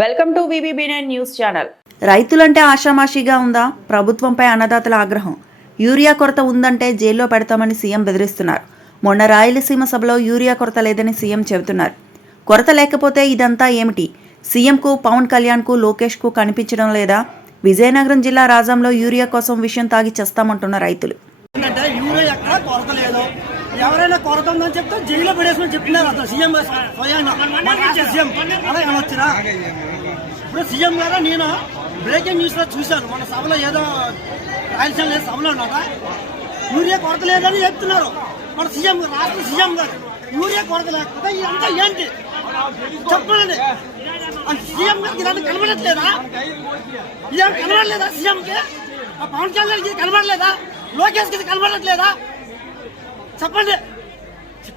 Welcome to VBB nine news channel. రైతులంటే ఆషామాషిగా ఉందా? ప్రభుత్వంపై అన్నదాతల ఆగ్రహం. యూరియా కొరత ఉందంటే జైల్లో పెడతామని సీఎం బెదిరిస్తున్నారు. మొన్న రాయలసీమ సభలో యూరియా కొరత లేదని సీఎం చెబుతున్నారు. కొరత లేకపోతే ఇదంతా ఏమిటి? సీఎంకు పవన్ కళ్యాణ్కు లోకేష్కు కనిపించడం లేదా? విజయనగరం జిల్లా రాజంలో యూరియా కోసం విషయం తాగి చేస్తామంటున్న రైతులు. ఎవరైనా కొరత ఉందని చెప్తే జైల్లో పడేసుకుని చెప్తున్నారు అసలు సీఎం గారు. స్వయాన సీఎం అలా ఏమొచ్చినా ఇప్పుడు సీఎం గారా నేను బ్రేకింగ్ న్యూస్లో చూశాను. మన సభలో ఏదో రాయలసీమ లేదు సభలో ఉన్నారా? యూరియా కొరత లేదని చెప్తున్నారు. మన సీఎం రాష్ట్ర సీఎం గారు యూరియా కొరత లేకపోతే ఇదంతా ఏంటి? చెప్పండి. సీఎం గారికి ఇదంతా కనబడట్లేదా? ఇదేం కనబడలేదా సీఎంకి? ఆ పవన్ కళ్యాణ్కి ఇది కనబడలేదా? లోకేష్కి ఇది కనబడట్లేదా? చెప్పండి.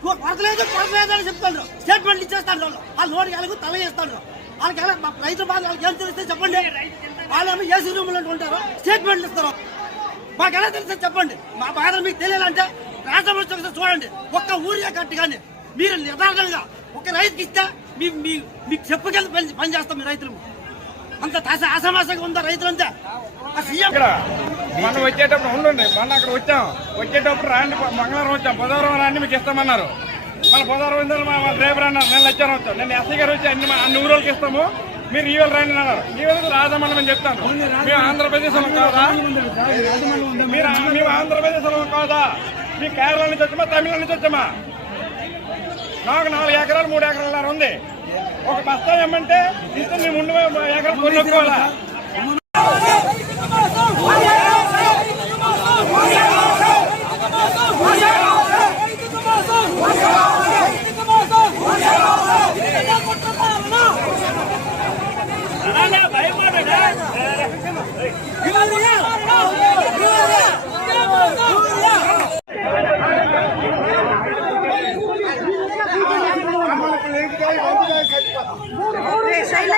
కొడతలేదు కొడతలేదు అని చెప్తాను స్టేట్మెంట్ ఇచ్చేస్తాను వాళ్ళు. వాళ్ళు నోటికి వెళ్ళకు తల చేస్తాను వాళ్ళకి ఎలా మా రైతు బాధ వాళ్ళకి ఏం తెలిస్తే చెప్పండి. వాళ్ళేమో ఏసీ రూమ్లో ఉంటారు. స్టేట్మెంట్ ఇస్తారు. మాకు ఎలా తెలిస్తే చెప్పండి. మా బాధ మీకు తెలియాలంటే రాష్ట్రం చూడండి. ఒక్క ఊరిగా కట్టు కానీ మీరు యథార్థంగా ఒక రైతుకి ఇస్తే మీ మీకు చెప్పుకెళ్ళి పని పని చేస్తాం మీ రైతులు. అంత తాస ఉందా రైతులంతా? సీఎం మనం వచ్చేటప్పుడు ఉండండి. మొన్న అక్కడ వచ్చాం. వచ్చేటప్పుడు రాండి మంగళవారం వచ్చాం. బుధవారం రాండి మీకు ఇస్తామన్నారు. మన బుధవారం ఇందులో మా మా డ్రైవర్ అన్నారు. నేను వచ్చాను వచ్చాం నేను ఎస్ఐ గారు వచ్చి అన్ని అన్ని ఊరోళ్ళకి ఇస్తాము. మీరు ఈ వేళ రండి అన్నారు. ఈ వేళ రాజమండ్రి అని చెప్తాను. మేము ఆంధ్రప్రదేశ్ కాదా? మీరు మేము ఆంధ్రప్రదేశ్ కాదా? మీ కేరళ నుంచి వచ్చామా? తమిళనాడు నుంచి వచ్చామా? నాకు నాలుగు ఎకరాలు మూడు ఎకరాలు ఉంది. ఒక బస్తా ఏమంటే ఇస్తే మేము ఉండి ఎకరాలు కొనుక్కోవాలా? ಸಾಲ ಸಿಗುತ್ತದೆ?